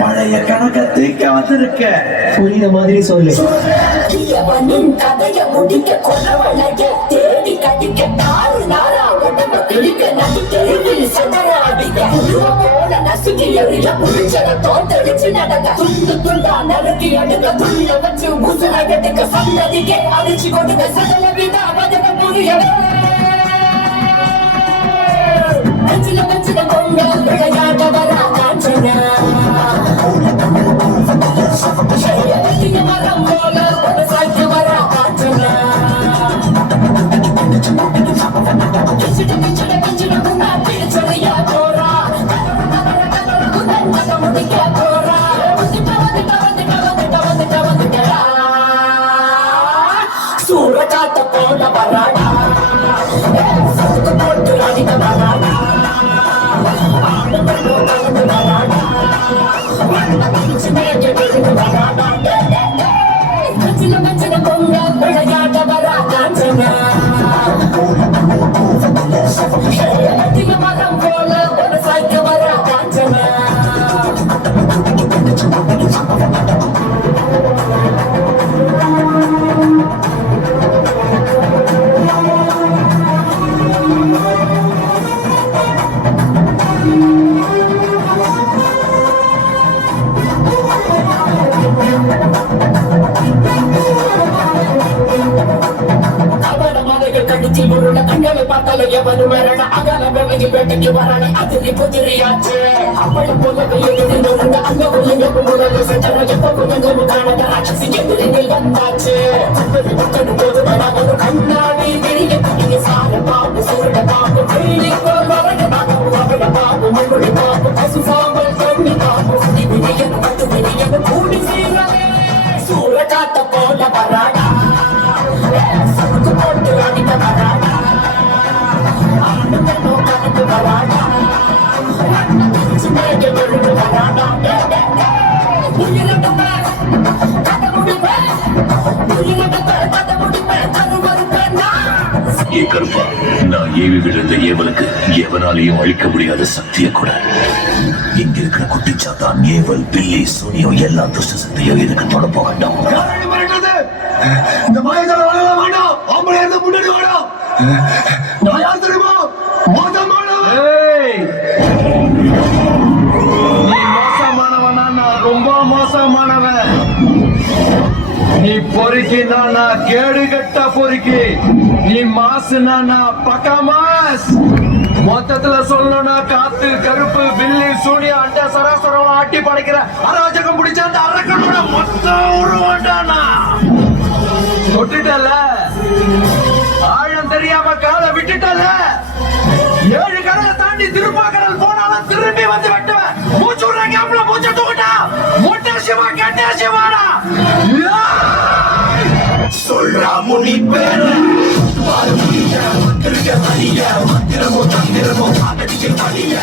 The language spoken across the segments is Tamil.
பழைய கணக்க தீக்க வந்திருக்க புரியுத மாதிரி சொல்லு. கதைய முடிக்க கொள்ளவளைய தேடி கடிக்க 4 நாளா உடம்ப பிடிக்க நடு தெருவில் சதராடிக்க போல நசுக்கி எறிய புடிச்சத தோத்தடிச்சு நடக்க துண்டு துண்டா நறுக்கி அடுக்க துள்ள வச்சு முசுல கட்டுக்க சந்ததிக்கே அடிச்சு கொடுக்க சதல விதா வதக புரியவே அஞ்சில வச்சிட பொங்க விளையாட வரா காஞ்சனா மரம் போல ஒரு சாய்க்கு வரா காஞ்சனா பிடிச்சதையா போறா முடிக்க போறா சூற காத்த போல வராடா போட்டு அடிக்க வராடா விளையாட வரா காஞ்சனா மரம் போல ஒரு சாய்க்கு வரா காஞ்சனா கண்களை பார்த்தால எவனு மரண அகல வெள்ளி வேட்டைக்கு வரான அதிரி குதிரியாச்சு அப்படி போல அங்க உள்ளங்க முதல்ல செஞ்சவங்க எப்ப கொஞ்சம் காண ராட்சசி எதிரிகள் வந்தாச்சு போது ஒரு கண்ணாடி வெளியே நீங்க சார பாம்பு சுருட பாம்பு வெள்ளி வரட பாம்பு அவட பாம்பு முழுடி பாம்பு பசு சாம்பல் தண்ணி பாம்பு பத்து விரியன் கூடி சீரவே சூற காத்த போல வராடா சமுக்கு போட்டு அடிக்க வராடா கருப்பா, நான் ஏவி விழுந்த ஏவலுக்கு எவனாலையும் அழிக்க முடியாத சக்திய கூட இங்க இருக்கிற குட்டிச்சாத்தான் ஏவல் பில்லி சூனியம் எல்லா துஷ்ட சக்தியும் இதுக்கு தொடப்ப வேண்டாம். இந்த மாயத்தால வாழலாம் வேண்டாம். ஆம்பளை இருந்த முன்னாடி வேண்டாம். நான் யார் தெரியுமா? நீ மோசமானவனா? நான் ரொம்ப மோசமானவன். நீ பொறுக்கினா நான் கேடு கட்ட பொறுக்கி, நீ மாசுனா நான் பக்கா மாஸ். மொத்தத்துல சொல்லணும்னா காத்து கருப்பு பில்லி சூனியா அண்ட சராசரம் ஆட்டி படைக்கிற அராஜகம் பிடிச்ச அந்த அரக்கனோட மொத்தம் உருவாண்டானா தொட்டுட்டல, ஆழம் தெரியாம காலை விட்டுட்டல. 7 கடலை தாண்டி திருப்பாக்கடல் போனாலும் திரும்பி வந்து வெட்டுவேன். மூச்சு விடுறாங்க அவ்வளவு மூச்சை தூக்கிட்டா மொட்டை சிவா கெட்ட சிவாடா சொல்றா முனி பேர மந்திரமோ தந்திரமோ காதலிக்க வழிய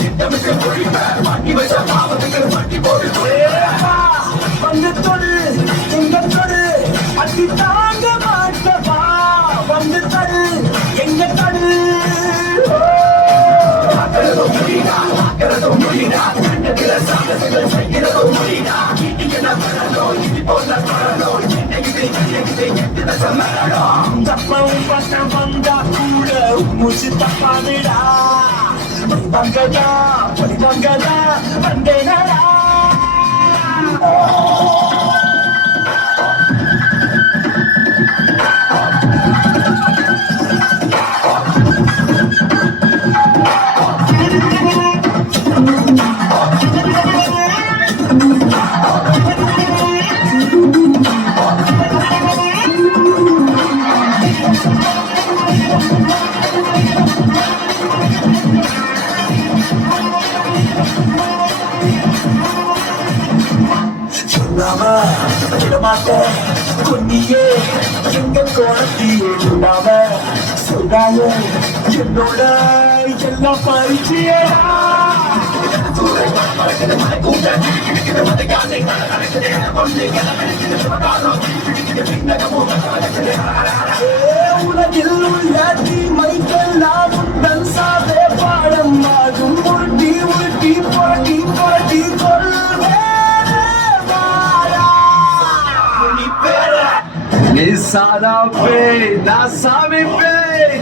திட்டமிட்டு பொழிப்ப மாட்டி வச்ச பாவத்துக்கு மாட்டி போட்டு வந்து தொடு எங்க தொடு அடி தாங்க மாட்டவா வந்து தடு எங்க தடு முடியா கண்டத்தில சாகசங்கள் செய்கிறதோ முடியா இது போல தப்பவும் பட்டம் வந்தா கூட மூச்சு தப்பாதுடா வங்கதா வங்கதா வந்தேனடா. சொல்லாம விடமாட்டேன் கொன்னியே எங்க கோணத்தியே சொல்லாம சொல்றாங்க என்னோட எல்லாம் பரிச்சையா உலகில் உள்ள தீமைக்கெல்லாம் உங்கள் சாதே பாடம் ஆகும் உருட்டி உருட்டி புரட்டி புரட்டி நீ சாதா பேய் நான் சாமி பேய்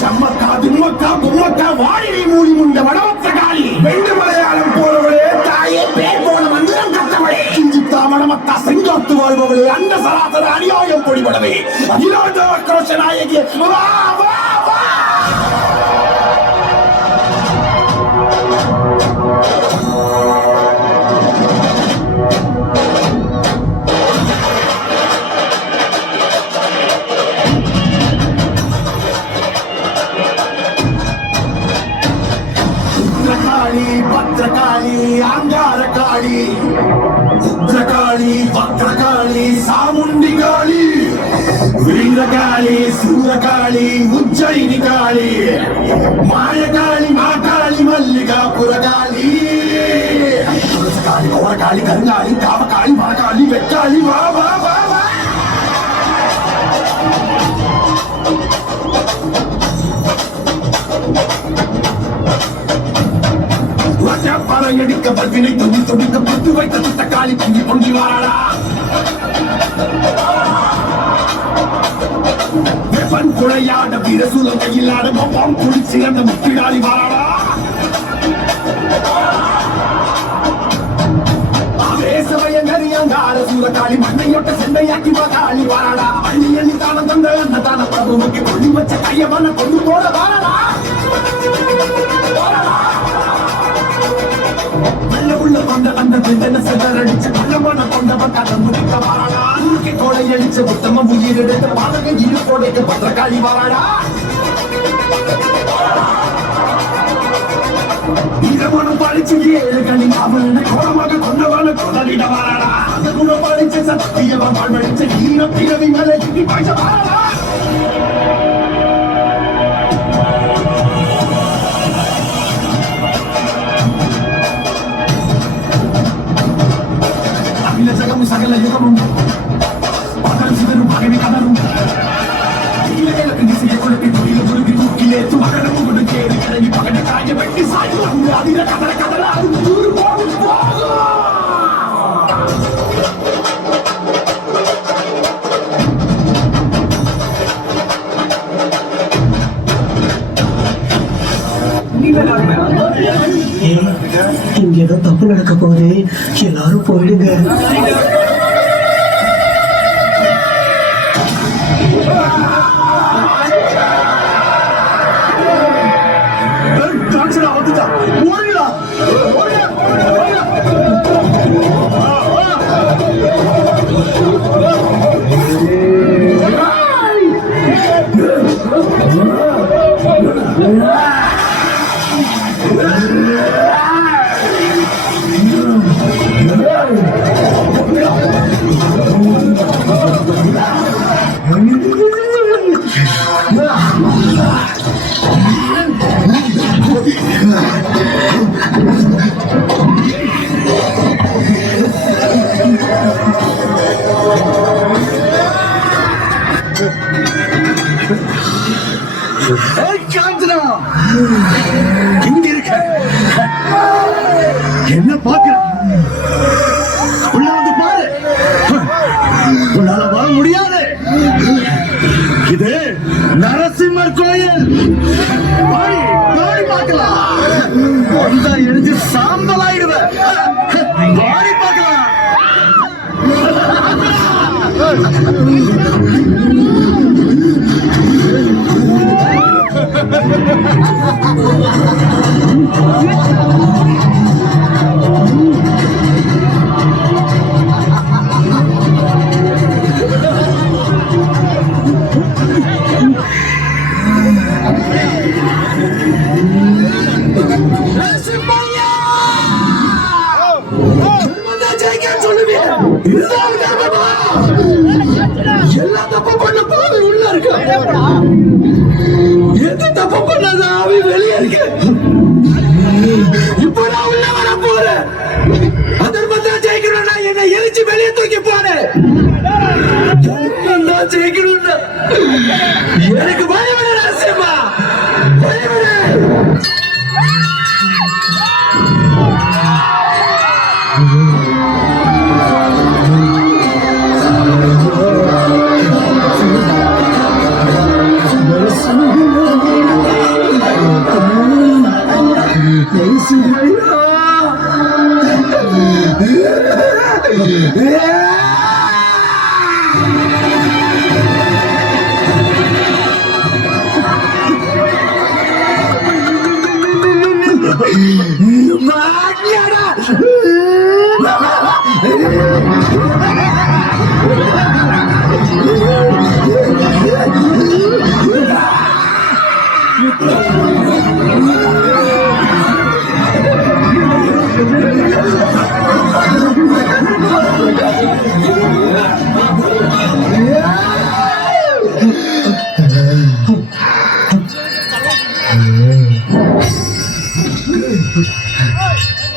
சம்மக்கா தும்மக்கா கும்மக்கா வாடினை மூடி முண்ட வடவத்த காளி வெண்டு மலையாளம் போறவளே தாயே பேர் போன மந்திரம் கத்தவளே கிஞ்சித்தா மடமத்தா செங்காத்து வாழ்பவளே அந்த சராசர அநியாயம் பொடிபடவே அகிலாண்ட ஆக்ரோஷ நாயகி வா வா வா భద్రకాళి అంగారకాళి ఉగ్రకాళి వక్రకాళి సాముండి కాళి వీరకాళి సూరకాళి ఉజ్జయిని కాళి మాయకాళి మాకాళి మల్లికాపురకాళి తులసకాళి కోరకాళి గంగాళి కామకాళి మరకాళి వెక్కాళి వా వా వా వా பறையடிக்க பல்வினை தொங்கி தொடிக்க பத்து வைத்த தக்காளி பொங்கி பொங்கி வாராடா வெப்பன் குழையாட வீரசூலம் கையிலாட மொப்பம் குடி சிறந்த முப்பிடாடி வாராடா ஆவேசமயங்கரியாங்கார சூரக்காளி மண்ணையொட்ட செண்டையாக்கி வாழி வாராடா அள்ளி எண்ணி தானம் தந்த அன்னதான பிரபுவுக்கு கொள்ளி வச்ச கையவன கொண்டு போட வாராடா உள்ள கொண்ட அந்த பிண்டன செதறடிச்ச கள்ளமான கொண்டவன் கதை முடிக்க வாராடா அன்னைக்கு கோடை அடிச்ச உத்தம உயிர் எடுத்த பாதக இரு கோடைக்கு பத்திரக்காளி வாராடா இரவனும் பழிச்சு ஏழு கணி அவனை கோலமாக கொண்டவன கொடலிட வாராடா அந்த குணம் பழிச்ச சத்தியவன் வாழ்வழிச்ச ஈர பிறவி மேலே சுற்றி பாய்ச்ச வாராடா జగము సగల యుగము పగలు సిగరు పగవి కదరు తీసి ఎక్కడికి తొలిల దొరికి తూకిలేతు మగడము గుడి చేరి కడగి పగడ కాయబెట్టి సాయి అదిర కదల కదల దూరు పోగు పోగు இங்க ஏதோ தப்பு நடக்க போகுது எல்லாரும் போயிடுங்க என்ன பாக்குற உள்ள வந்து பாரு உன்னால வர முடியாது இது நரசிம்மர் கோயில் பாடி பாடி பார்க்கலாம் வந்த எழுதி சாம்பல் ஆயிடுவேன் பாடி பார்க்கலாம் இதுதான் தர்மமா? எல்லா தப்பு பண்ண பாவி உள்ள இருக்க, எந்த தப்பு பண்ணாத ஆவி வெளியே இருக்கு. இப்ப நான் உள்ள வர போறேன். அதர்மத்தை ஜெயிக்கணும்னா என்னை எரிச்சு வெளியே தூக்கி போடு. தர்மம் தான் ஜெயிக்கணும்னா எனக்கு பயவிட நரசிம்மா, பயவிட.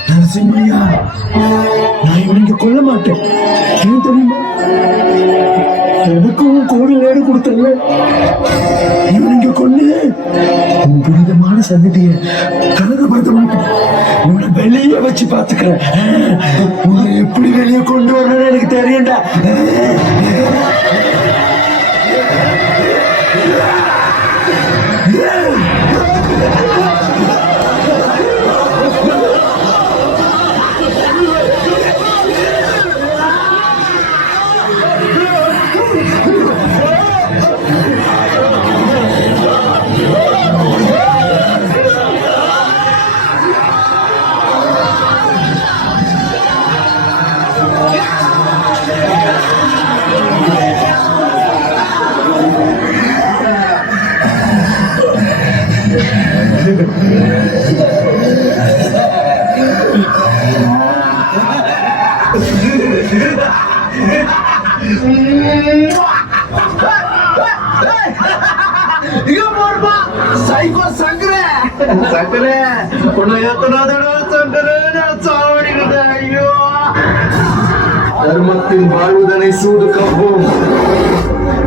நரசிம்மையா, நான் இவனை கொல்ல மாட்டேன். ஏன் தெரியுமா? எனக்கும் கோடி வேடு கொடுத்தல. இவனை கொண்டு உன் புனிதமான சன்னதிய கலகப்படுத்த மாட்டேன். உன்னை வெளியே வச்சு பாத்துக்கிறேன். உன்னை எப்படி வெளியே கொண்டு வரணும்னு எனக்கு தெரியும்டா. தர்மத்தின் வாழ்வுதனை சூடு கவ்வும்,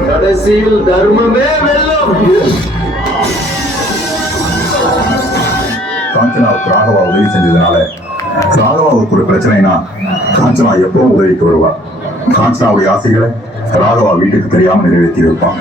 கடைசியில் தர்மமே வெல்லும். காஞ்சனாவுக்கு ராகவா உதவி செஞ்சதுனால ராகவாவுக்கு ஒரு பிரச்சனைனா காஞ்சனா எப்பவும் உதவிக்கு வருவா. காஞ்சனாவுடைய ஆசைகளை ராகவா வீட்டுக்கு தெரியாம நிறைவேற்றி வைப்பான்.